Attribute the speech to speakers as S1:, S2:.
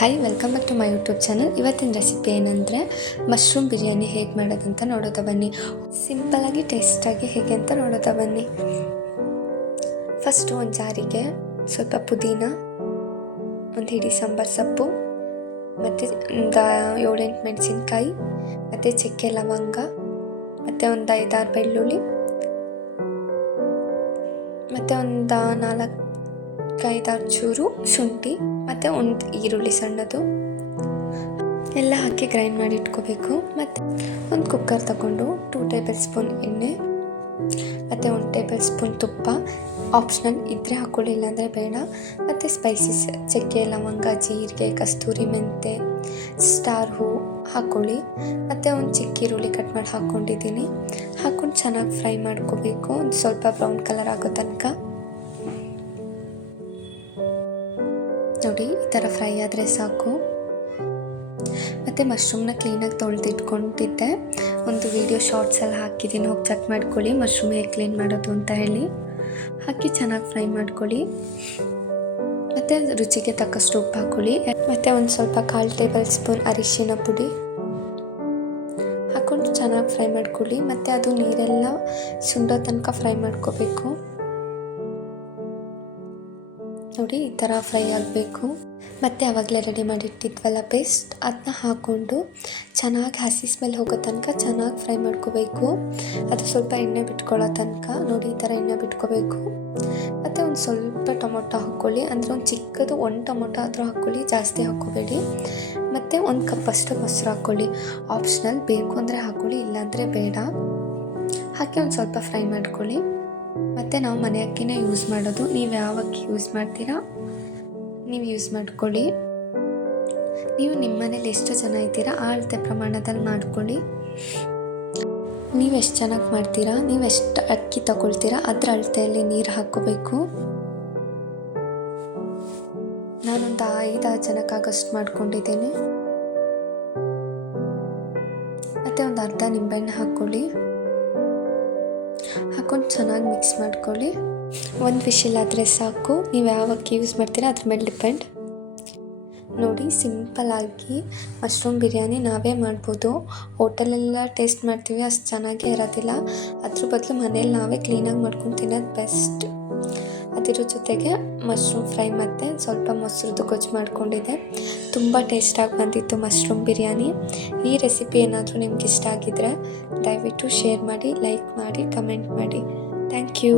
S1: Hi welcome back to my YouTube channel ಇವತ್ತಿನ recipe ಏನಂದರೆ mushroom biryani ಹೇಗೆ ಮಾಡೋದಂತ ನೋಡೋದ ಬನ್ನಿ. ಸಿಂಪಲಾಗಿ ಟೇಸ್ಟಾಗಿ ಹೇಗೆ ಅಂತ ನೋಡೋದ ಬನ್ನಿ. ಫಸ್ಟು ಒಂದು ಜಾರಿಗೆ ಸ್ವಲ್ಪ ಪುದೀನ, ಒಂದು ಹಿಡಿ ಸಾಂಬಾರು ಸೊಪ್ಪು, ಮತ್ತು ಒಂದು ಏಳೆಂಟು ಮೆಣಸಿನ್ಕಾಯಿ, ಮತ್ತು ಚಕ್ಕೆ ಲವಂಗ, ಮತ್ತು ಒಂದು ಐದಾರು ಬೆಳ್ಳುಳ್ಳಿ, ಮತ್ತು ಒಂದು ನಾಲ್ಕು ಐದಾರು ಚೂರು ಶುಂಠಿ ಮತ್ತು ಒಂದು ಈರುಳ್ಳಿ ಸಣ್ಣದು. ಎಲ್ಲ ಹಾಕಿ ಗ್ರೈಂಡ್ ಮಾಡಿ ಇಟ್ಕೋಬೇಕು. ಮತ್ತು ಒಂದು ಕುಕ್ಕರ್ ತಗೊಂಡು ಟೂ ಟೇಬಲ್ ಸ್ಪೂನ್ ಎಣ್ಣೆ, ಮತ್ತು ಒಂದು ಟೇಬಲ್ ಸ್ಪೂನ್ ತುಪ್ಪ. ಆಪ್ಷನಲ್ ಇದ್ದರೆ ಹಾಕ್ಕೊಳ್ಳಿ ಇಲ್ಲಾಂದರೆ ಬೇಡ. ಮತ್ತು ಸ್ಪೈಸಸ್ ಚಕ್ಕೆ, ಲವಂಗ, ಜೀರಿಗೆ, ಕಸ್ತೂರಿ ಮೆಂತೆ ಸ್ಟಾರ್ ಹೂ ಹಾಕ್ಕೊಳ್ಳಿ ಮತ್ತು ಒಂದು ಚಿಕ್ಕ ಈರುಳ್ಳಿ ಕಟ್ ಮಾಡಿ ಹಾಕ್ಕೊಂಡಿದ್ದೀನಿ ಹಾಕ್ಕೊಂಡು ಚೆನ್ನಾಗಿ ಫ್ರೈ ಮಾಡ್ಕೋಬೇಕು. ಒಂದು ಸ್ವಲ್ಪ ಬ್ರೌನ್ ಕಲರ್ ಆಗೋ ತನಕ. ನೋಡಿ ಈ ಥರ ಫ್ರೈ ಆದರೆ ಸಾಕು. ಮತ್ತು ಮಶ್ರೂಮ್ನ ಕ್ಲೀನಾಗಿ ತೊಳೆದಿಟ್ಕೊಂಡಿದ್ದೆ. ಒಂದು ವೀಡಿಯೋ ಶಾರ್ಟ್ಸಲ್ಲಿ ಹಾಕಿದ್ದೀನಿ. ಹೋಗಿ ಚೆಕ್ ಮಾಡ್ಕೊಳ್ಳಿ, ಮಶ್ರೂಮ್ ಹೇಗೆ ಕ್ಲೀನ್ ಮಾಡೋದು ಅಂತ ಹೇಳಿ. ಹಾಕಿ ಚೆನ್ನಾಗಿ ಫ್ರೈ ಮಾಡ್ಕೊಳ್ಳಿ. ಮತ್ತು ರುಚಿಗೆ ತಕ್ಕಷ್ಟು ಉಪ್ಪು ಹಾಕ್ಕೊಳ್ಳಿ ಮತ್ತು ಒಂದು ಸ್ವಲ್ಪ ಕಾಲು ಟೇಬಲ್ ಸ್ಪೂನ್ ಅರಿಶಿನ ಪುಡಿ ಹಾಕ್ಕೊಂಡು ಚೆನ್ನಾಗಿ ಫ್ರೈ ಮಾಡ್ಕೊಳ್ಳಿ. ಮತ್ತು ಅದು ನೀರೆಲ್ಲ ಸುಂಡೋ ತನಕ ಫ್ರೈ ಮಾಡ್ಕೋಬೇಕು. ನೋಡಿ ಈ ಥರ ಫ್ರೈ ಆಗಬೇಕು. ಮತ್ತು ಆವಾಗಲೇ ರೆಡಿ ಮಾಡಿಟ್ಟಿದ್ವಲ್ಲ ಪೇಸ್ಟ್ ಅದನ್ನ ಹಾಕ್ಕೊಂಡು ಚೆನ್ನಾಗಿ ಹಸಿ ಸ್ಮೆಲ್ ಹೋಗೋ ತನಕ ಚೆನ್ನಾಗಿ ಫ್ರೈ ಮಾಡ್ಕೋಬೇಕು. ಅದು ಸ್ವಲ್ಪ ಎಣ್ಣೆ ಬಿಟ್ಕೊಳ್ಳೋ ತನಕ ನೋಡಿ ಈ ಥರ ಎಣ್ಣೆ ಬಿಟ್ಕೋಬೇಕು. ಮತ್ತು ಒಂದು ಸ್ವಲ್ಪ ಟೊಮೊಟೊ ಹಾಕ್ಕೊಳ್ಳಿ. ಅಂದರೆ ಒಂದು ಚಿಕ್ಕದು ಒಂದು ಟೊಮೊಟೊ ಆದರೂ ಹಾಕ್ಕೊಳ್ಳಿ, ಜಾಸ್ತಿ ಹಾಕ್ಕೋಬೇಡಿ. ಮತ್ತು ಒಂದು ಕಪ್ಪಷ್ಟು ಮೊಸರು ಹಾಕ್ಕೊಳ್ಳಿ. ಆಪ್ಷನಲ್ ಬೇಕು ಅಂದರೆ ಹಾಕ್ಕೊಳ್ಳಿ, ಇಲ್ಲಾಂದರೆ ಬೇಡ. ಹಾಕಿ ಒಂದು ಸ್ವಲ್ಪ ಫ್ರೈ ಮಾಡ್ಕೊಳ್ಳಿ. ಮತ್ತು ನಾವು ಮನೆ ಅಕ್ಕಿನೇ ಯೂಸ್ ಮಾಡೋದು. ನೀವು ಯಾವ ಅಕ್ಕಿ ಯೂಸ್ ಮಾಡ್ತೀರಾ? ನೀವು ಯೂಸ್ ಮಾಡ್ಕೊಳ್ಳಿ. ನೀವು ನಿಮ್ಮ ಮನೇಲಿ ಎಷ್ಟು ಜನ ಇದ್ದೀರಾ, ಆ ಅಳತೆ ಪ್ರಮಾಣದಲ್ಲಿ ಮಾಡ್ಕೊಳ್ಳಿ. ನೀವು ಎಷ್ಟು ಚೆನ್ನಾಗಿ ಮಾಡ್ತೀರಾ, ನೀವು ಎಷ್ಟು ಅಕ್ಕಿ ತಗೊಳ್ತೀರಾ, ಅದರ ಅಳತೆಯಲ್ಲಿ ನೀರು ಹಾಕೋಬೇಕು ನಾನೊಂದು ಐದಾರು ಜನಕ್ಕಾಗಷ್ಟು ಮಾಡ್ಕೊಂಡಿದ್ದೇನೆ. ಮತ್ತು ಒಂದು ಅರ್ಧ ನಿಂಬೆಹಣ್ಣು ಹಾಕ್ಕೊಳ್ಳಿ. ಹಾಕೊಂಡು ಚೆನ್ನಾಗಿ ಮಿಕ್ಸ್ ಮಾಡ್ಕೊಳ್ಳಿ. ಒಂದು ವಿಷಲ್ ಆದರೆ ಸಾಕು. ನೀವು ಯಾವ ಯೂಸ್ ಮಾಡ್ತೀರಾ ಅದ್ರ ಮೇಲೆ ಡಿಪೆಂಡ್ ನೋಡಿ ಸಿಂಪಲ್ಲಾಗಿ ಮಶ್ರೂಮ್ ಬಿರಿಯಾನಿ ನಾವೇ ಮಾಡ್ಬೋದು. ಹೋಟೆಲೆಲ್ಲ ಟೇಸ್ಟ್ ಮಾಡ್ತೀವಿ, ಅಷ್ಟು ಚೆನ್ನಾಗೇ ಇರೋದಿಲ್ಲ. ಅದ್ರ ಬದಲು ಮನೇಲಿ ನಾವೇ ಕ್ಲೀನಾಗಿ ಮಾಡ್ಕೊಂಡು ತಿನ್ನೋದು ಬೆಸ್ಟ್ ಅದಿರೋ ಜೊತೆಗೆ ಮಶ್ರೂಮ್ ಫ್ರೈ ಮತ್ತು ಸ್ವಲ್ಪ ಮೊಸರದ್ದು ಗೊಜ್ಜು ಮಾಡಿಕೊಂಡಿದ್ದೆ. ತುಂಬ ಟೇಸ್ಟಾಗಿ ಬಂದಿತ್ತು ಮಶ್ರೂಮ್ ಬಿರಿಯಾನಿ. ಈ ರೆಸಿಪಿ ಏನಾದರೂ ನಿಮ್ಗೆ ಇಷ್ಟ ಆಗಿದ್ರೆ ದಯವಿಟ್ಟು ಶೇರ್ ಮಾಡಿ ಲೈಕ್ ಮಾಡಿ ಕಮೆಂಟ್ ಮಾಡಿ. Thank you